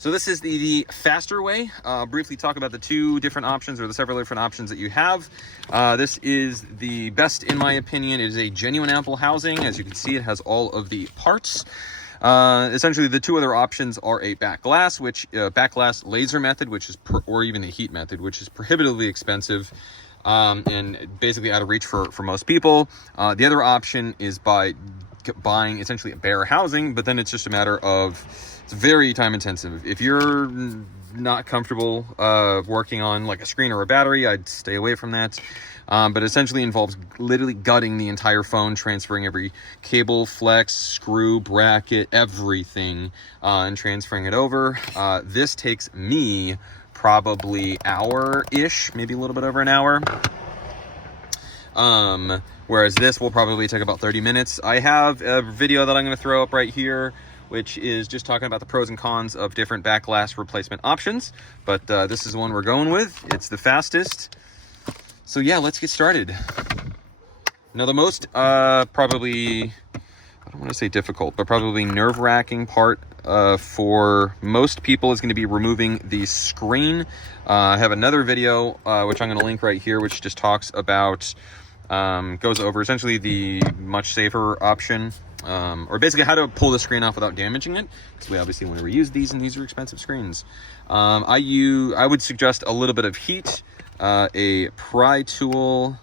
So this is the faster way. Briefly talk about the two different options, or the several different options that you have. This is the best in my opinion. It is a genuine Apple housing. As you can see, it has all of the parts. Essentially, the two other options are a back glass, back glass laser method, or even a heat method, which is prohibitively expensive. And basically out of reach for most people. The other option is by buying essentially a bare housing, but then it's just a matter of, it's very time intensive. If you're not comfortable working on like a screen or a battery, I'd stay away from that. But essentially involves literally gutting the entire phone, transferring every cable, flex, screw, bracket, everything, and transferring it over. This takes me probably hour-ish, maybe a little bit over an hour. Whereas this will probably take about 30 minutes. I have a video that I'm going to throw up right here, which is just talking about the pros and cons of different back glass replacement options. But this is the one we're going with. It's the fastest. So yeah, let's get started. Now the most probably, I don't want to say difficult, but probably nerve-wracking part for most people is going to be removing the screen. I have another video, which I'm going to link right here, which just talks about, goes over essentially the much safer option, or basically how to pull the screen off without damaging it, because we obviously want to reuse these, and these are expensive screens. I would suggest a little bit of heat, a pry tool.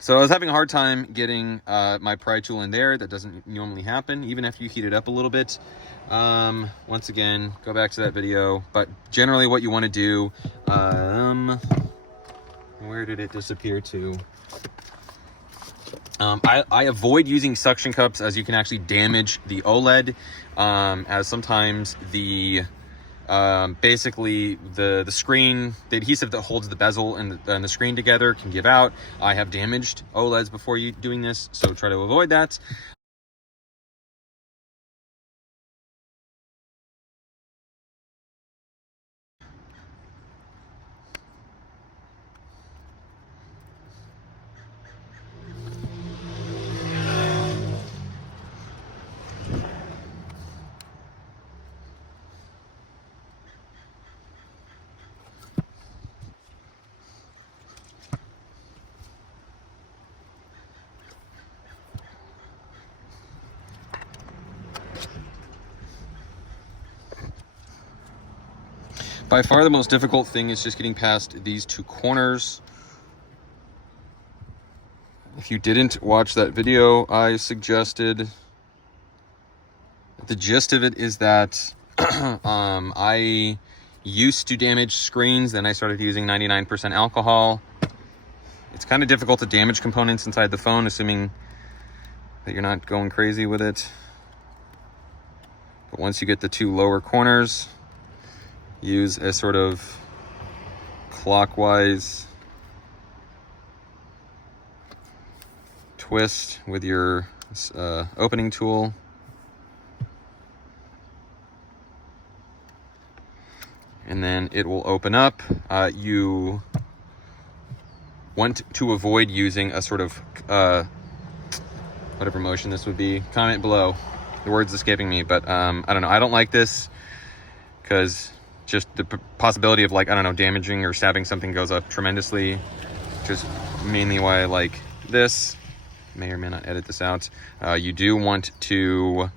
So I was having a hard time getting my pry tool in there. That doesn't normally happen, even after you heat it up a little bit. Once again, go back to that video. But generally what you want to do, where did it disappear to? I avoid using suction cups, as you can actually damage the OLED, as sometimes basically the screen, the adhesive that holds the bezel and the screen together can give out. I have damaged OLEDs before doing this, so try to avoid that. By far the most difficult thing is just getting past these two corners. If you didn't watch that video I suggested, the gist of it is that I used to damage screens, then I started using 99% alcohol. It's kind of difficult to damage components inside the phone, assuming that you're not going crazy with it. But once you get the two lower corners, use a sort of clockwise twist with your opening tool. And then it will open up. You want to avoid using a sort of, whatever motion this would be. Comment below. The word's escaping me, but I don't know. I don't like this because just the possibility of, like, I don't know, damaging or stabbing something goes up tremendously, which is mainly why I like this. May or may not edit this out. You don't want to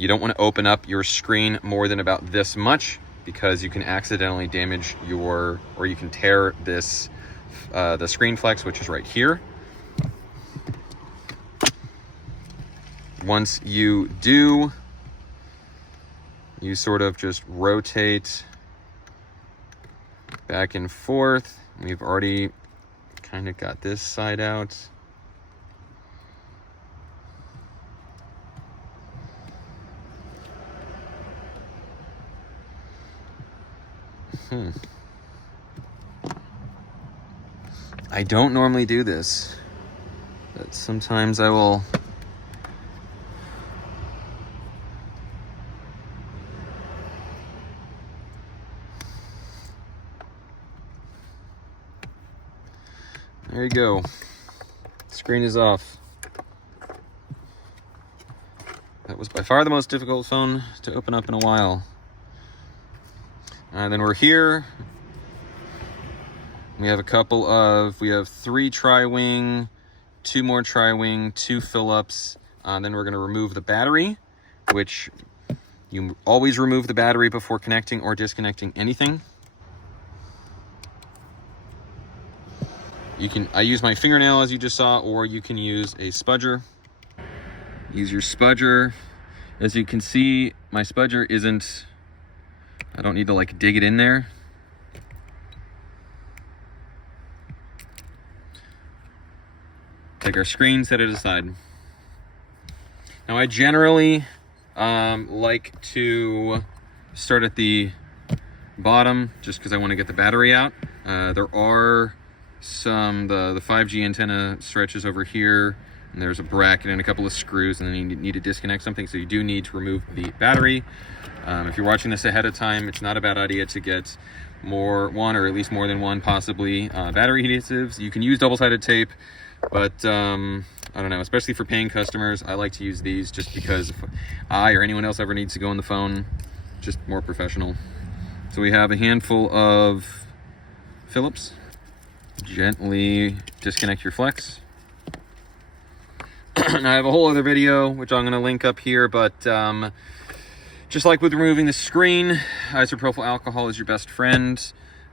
open up your screen more than about this much, because you can accidentally damage or you can tear this, the screen flex, which is right here. Once you do, you sort of just rotate back and forth. We've already kind of got this side out. I don't normally do this, but sometimes I will. you go. Screen is off. That was by far the most difficult phone to open up in a while. And then we're here. We have we have 3 tri-wing, 2 more tri-wing, 2 Phillips. Then we're gonna remove the battery, which you always remove the battery before connecting or disconnecting anything. I use my fingernail as you just saw, or you can use a spudger. Use your spudger. As you can see, my spudger isn't, I don't need to like dig it in there. Take our screen, set it aside. Now I generally like to start at the bottom just because I want to get the battery out. There are the 5G antenna stretches over here, and there's a bracket and a couple of screws, and then you need to disconnect something, so you do need to remove the battery. If you're watching this ahead of time, it's not a bad idea to get one or at least more than one possibly battery adhesives. You can use double-sided tape, but I don't know, especially for paying customers, I like to use these just because if I or anyone else ever needs to go on the phone, just more professional. So we have a handful of Phillips. Gently disconnect your flex. Now I have a whole other video which I'm going to link up here, but just like with removing the screen, isopropyl alcohol is your best friend.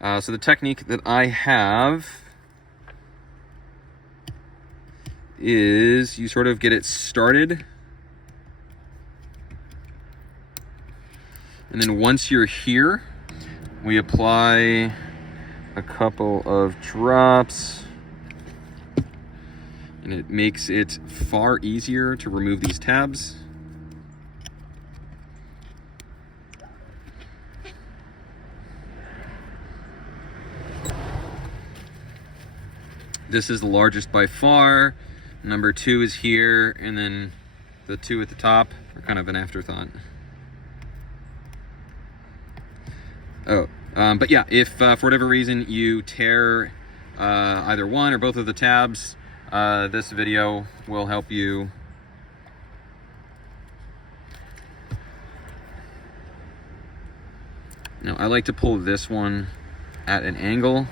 So the technique that I have is you sort of get it started, and then once you're here, we apply a couple of drops, and it makes it far easier to remove these tabs. This is the largest by far. Number 2 is here, and then the 2 at the top are kind of an afterthought. But yeah, if for whatever reason you tear either one or both of the tabs, this video will help you. Now I like to pull this one at an angle.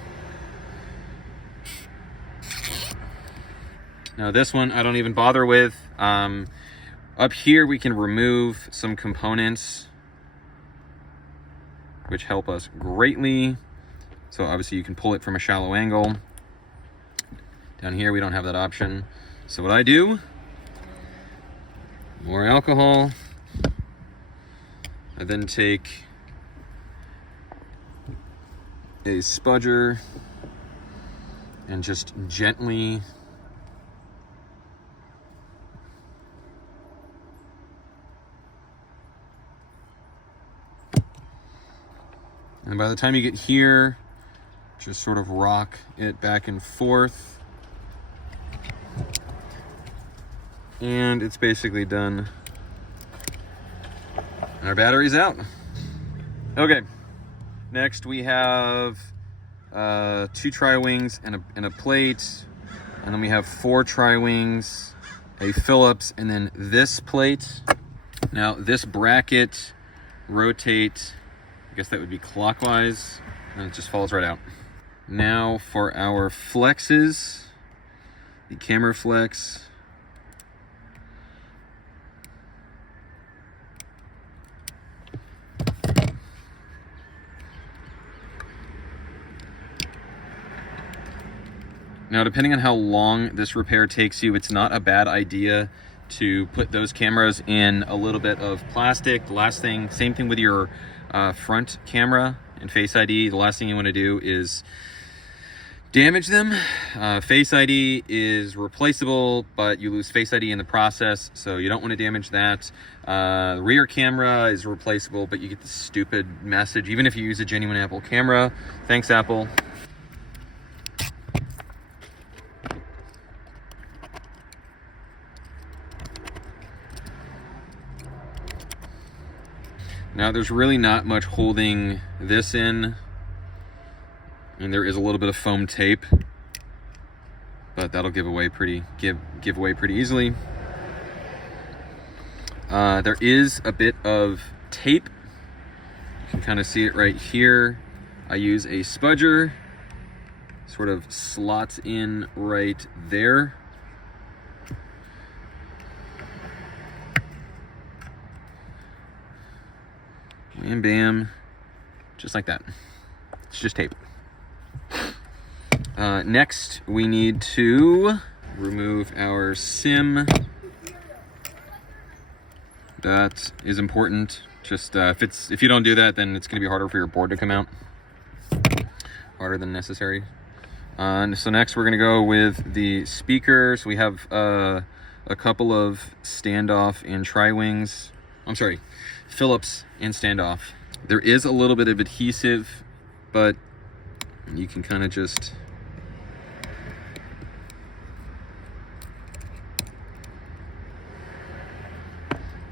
Now this one I don't even bother with. Up here we can remove some components which help us greatly. So obviously you can pull it from a shallow angle. Down here we don't have that option. So what I do, more alcohol. I then take a spudger and just gently and by the time you get here, just sort of rock it back and forth. And it's basically done. And our battery's out. Okay, next we have 2 tri-wings and a plate. And then we have 4 tri-wings, a Phillips, and then this plate. Now this bracket rotates, I guess that would be clockwise, and it just falls right out. Now for our flexes, the camera flex. Now, depending on how long this repair takes you, it's not a bad idea to put those cameras in a little bit of plastic. The last thing, same thing with your front camera and Face ID. The last thing you want to do is damage them. Face ID is replaceable, but you lose Face ID in the process, so you don't want to damage that. The rear camera is replaceable, but you get the stupid message, even if you use a genuine Apple camera. Thanks, Apple. Now there's really not much holding this in, and there is a little bit of foam tape. but that'll give away pretty easily. There is a bit of tape. You can kind of see it right here. I use a spudger, sort of slots in right there. Wham bam, just like that. It's just tape. Next, we need to remove our SIM. That is important. Just if you don't do that, then it's going to be harder for your board to come out. Harder than necessary. So next, we're going to go with the speaker. So we have a couple of standoff and tri-wings. I'm sorry, Phillips and standoff. There is a little bit of adhesive, but you can kind of just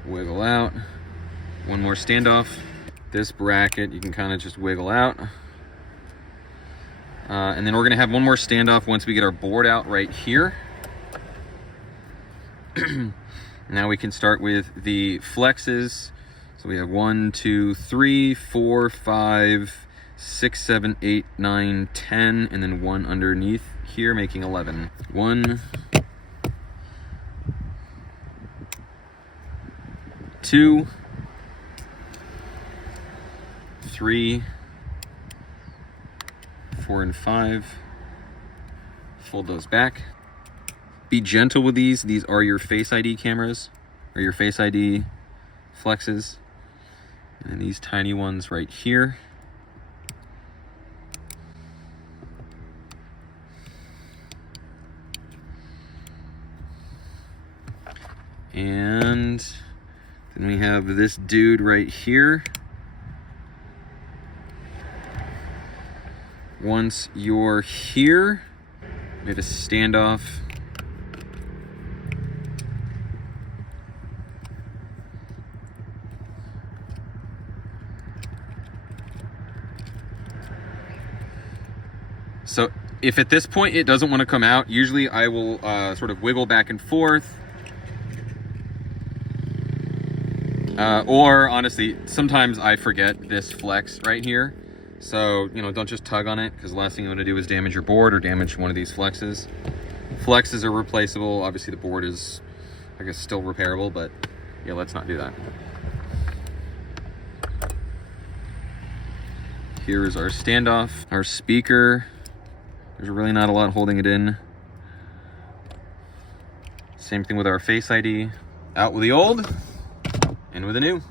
wiggle out. One more standoff. This bracket you can kind of just wiggle out. And then we're going to have one more standoff once we get our board out right here. Now we can start with the flexes. So we have 1, 2, 3, 4, 5, 6, 7, 8, 9, 10, and then one underneath here, making 11. 1, 2, 3, 4, and 5. Fold those back. Be gentle with these. These are your Face ID cameras, or your Face ID flexes. And then these tiny ones right here. And then we have this dude right here. Once you're here, we have a standoff. So if at this point it doesn't want to come out, usually I will sort of wiggle back and forth. Or honestly, sometimes I forget this flex right here. So, you know, don't just tug on it, because the last thing you want to do is damage your board or damage one of these flexes. Flexes are replaceable. Obviously the board is, I guess, still repairable, but yeah, let's not do that. Here is our standoff, our speaker. There's really not a lot holding it in. Same thing with our Face ID. Out with the old, in with the new.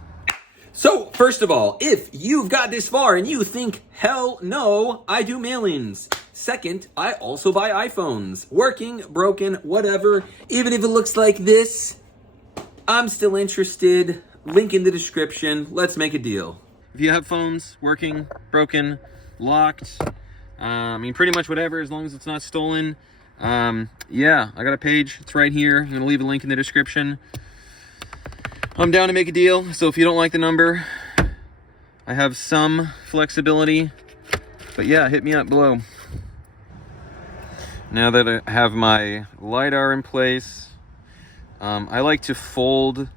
So, first of all, if you've got this far and you think, hell no, I do mailings. Second, I also buy iPhones. Working, broken, whatever. Even if it looks like this, I'm still interested. Link in the description. Let's make a deal. If you have phones, working, broken, locked, I mean, pretty much whatever, as long as it's not stolen. Yeah, I got a page. It's right here. I'm going to leave a link in the description. I'm down to make a deal, so if you don't like the number, I have some flexibility, but yeah, hit me up below. Now that I have my LiDAR in place, I like to fold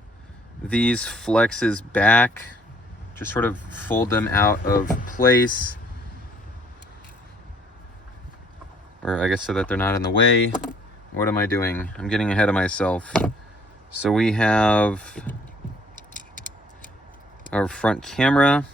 these flexes back, just sort of fold them out of place, or I guess so that they're not in the way. What am I doing? I'm getting ahead of myself. So we have our front camera.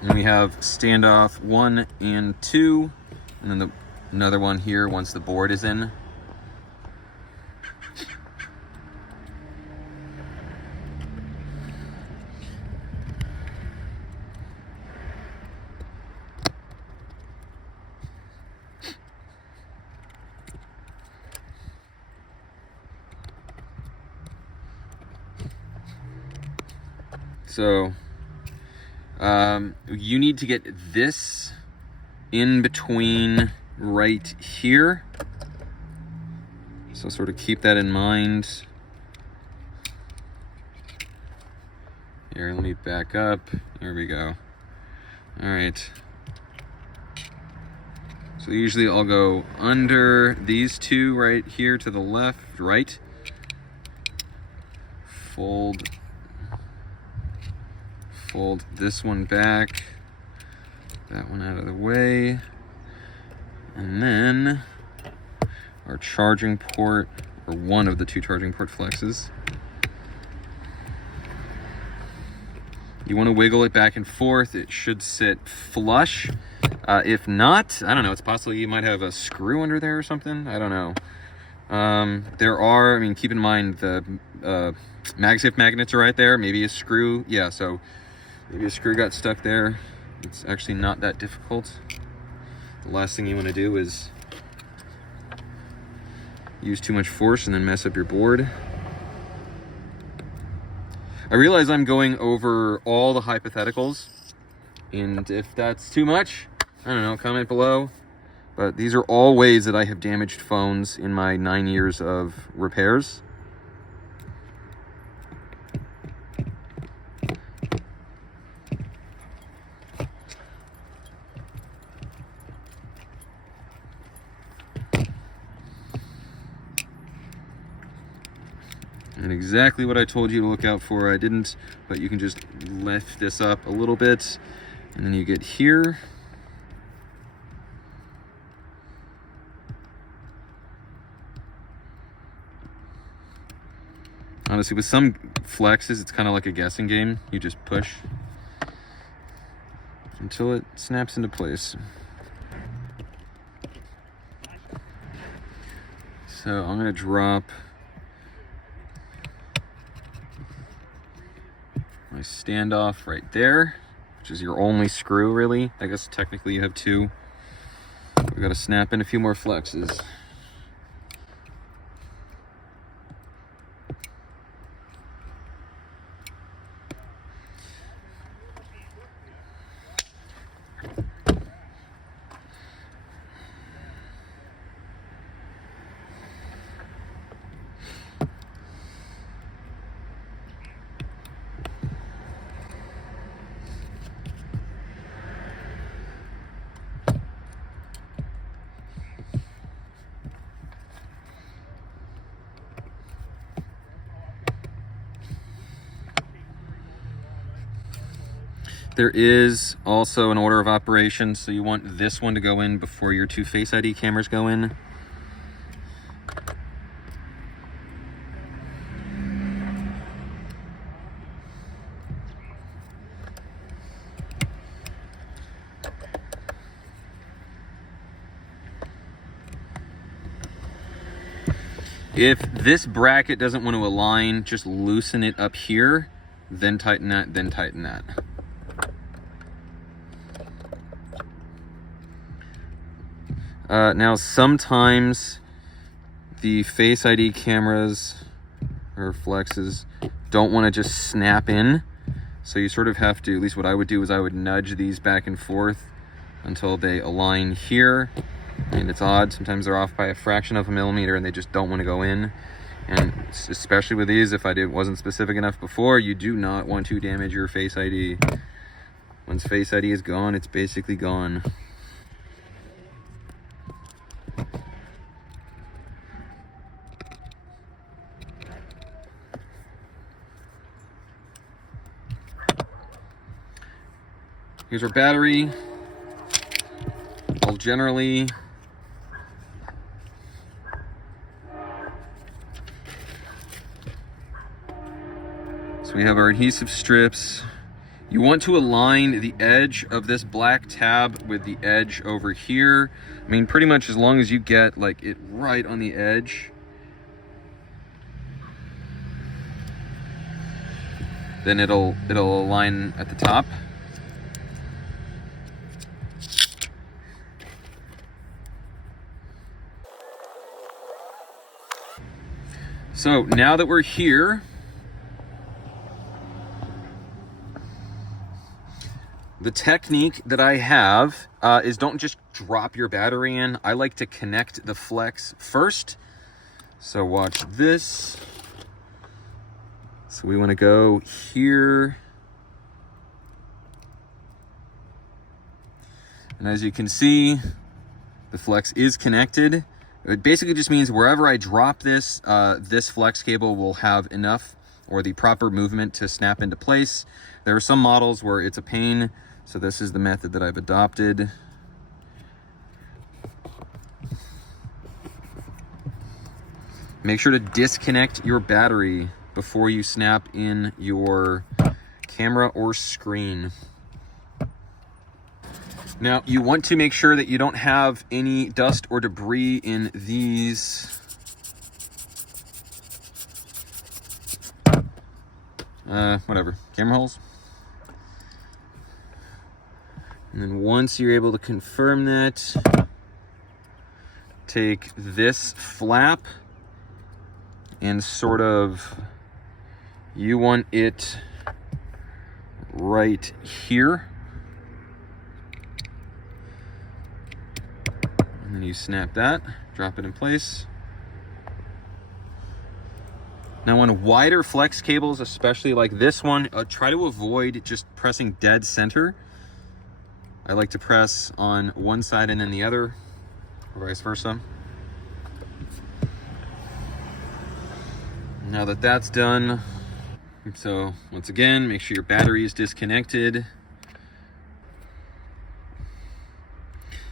And we have standoff 1 and 2, and then another one here once the board is in. So you need to get this in between right here. So sort of keep that in mind. Here, let me back up. There we go. All right. So usually I'll go under these two right here to the left, right. Fold this one back. That one out of the way. And then our charging port, or one of the two charging port flexes. You want to wiggle it back and forth. It should sit flush. If not, I don't know, it's possible you might have a screw under there or something. I don't know. There are, I mean, keep in mind the MagSafe magnets are right there. Maybe a screw. Yeah, so maybe a screw got stuck there. It's actually not that difficult. The last thing you want to do is use too much force and then mess up your board. I realize I'm going over all the hypotheticals, and if that's too much, I don't know, comment below. But these are all ways that I have damaged phones in my 9 years of repairs. And exactly what I told you to look out for, I didn't, but you can just lift this up a little bit, and then you get here. Honestly, with some flexes, it's kind of like a guessing game. You just push until it snaps into place. So I'm gonna drop my standoff right there, which is your only screw, really. I guess technically you have two. We gotta snap in a few more flexes. There is also an order of operations, so you want this one to go in before your two Face ID cameras go in. If this bracket doesn't want to align, just loosen it up here, then tighten that, then tighten that. Now, sometimes the Face ID cameras or flexes don't want to just snap in. So you sort of have to, at least what I would do is I would nudge these back and forth until they align here. And it's odd, sometimes they're off by a fraction of a millimeter and they just don't want to go in. And especially with these, if I wasn't specific enough before, you do not want to damage your Face ID. Once Face ID is gone, it's basically gone. Here's our battery. I'll generally so we have our adhesive strips. You want to align the edge of this black tab with the edge over here. I mean, pretty much as long as you get like it right on the edge, then it'll align at the top. So now that we're here, the technique that I have is don't just drop your battery in. I like to connect the flex first. So watch this. So we want to go here And as you can see, the flex is connected. It basically just means wherever I drop this, this flex cable will have enough or the proper movement to snap into place. There are some models where it's a pain, so this is the method that I've adopted. Make sure to disconnect your battery before you snap in your camera or screen. Now, you want to make sure that you don't have any dust or debris in these camera holes. And then once you're able to confirm that, take this flap and sort of, you want it right here. And then you snap that, drop it in place. Now on wider flex cables, especially like this one, try to avoid just pressing dead center. I like to press on one side and then the other, or vice versa. Now that that's done, so once again, make sure your battery is disconnected.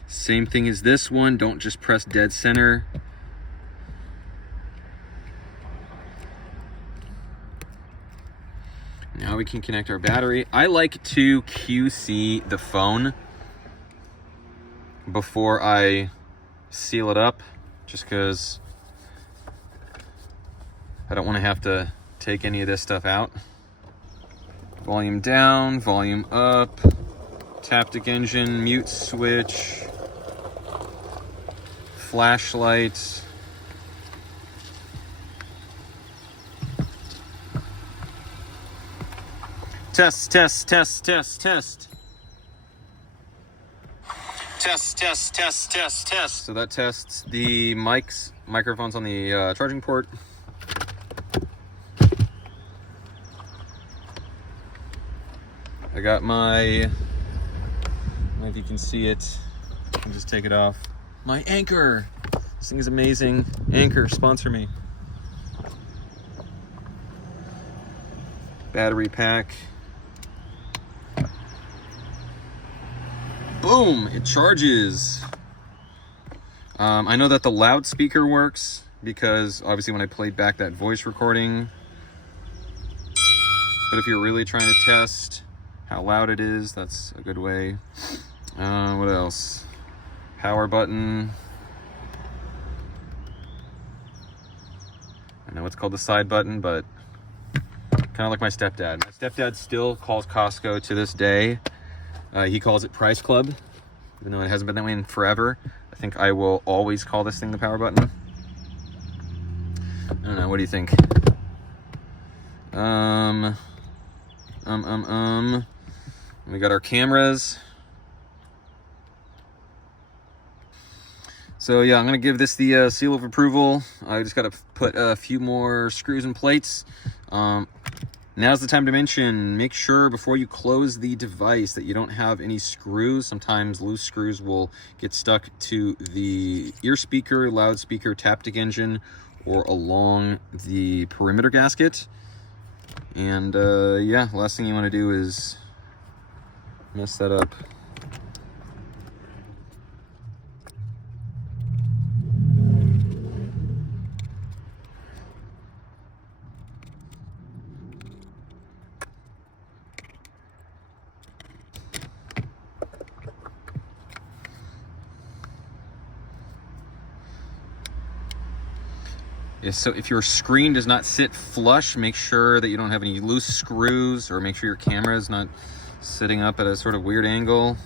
Same thing as this one, don't just press dead center. Now we can connect our battery. I like to QC the phone before I seal it up, just because I don't want to have to take any of this stuff out. Volume down, volume up, Taptic engine, mute switch, flashlight. Test, test, test, test, test. Test, test, test, test, test. So that tests the microphones on the charging port. I got my, I don't know if you can see it. I can just take it off. My Anchor. This thing is amazing. Anchor, sponsor me. Battery pack. Boom, it charges. I know that the loudspeaker works because obviously when I played back that voice recording. But if you're really trying to test how loud it is, that's a good way. What else? Power button. I know it's called the side button, but kind of like my stepdad. My stepdad still calls Costco to this day. He calls it Price Club, even though it hasn't been that way in forever. I think I will always call this thing the power button. I don't know, what do you think? We got our cameras. So yeah, I'm gonna give this the seal of approval. I just gotta put a few more screws and plates. Now's the time to mention, make sure before you close the device that you don't have any screws. Sometimes loose screws will get stuck to the ear speaker, loudspeaker, Taptic engine, or along the perimeter gasket. And yeah, last thing you want to do is mess that up. Yeah, so if your screen does not sit flush, make sure that you don't have any loose screws, or make sure your camera is not sitting up at a sort of weird angle.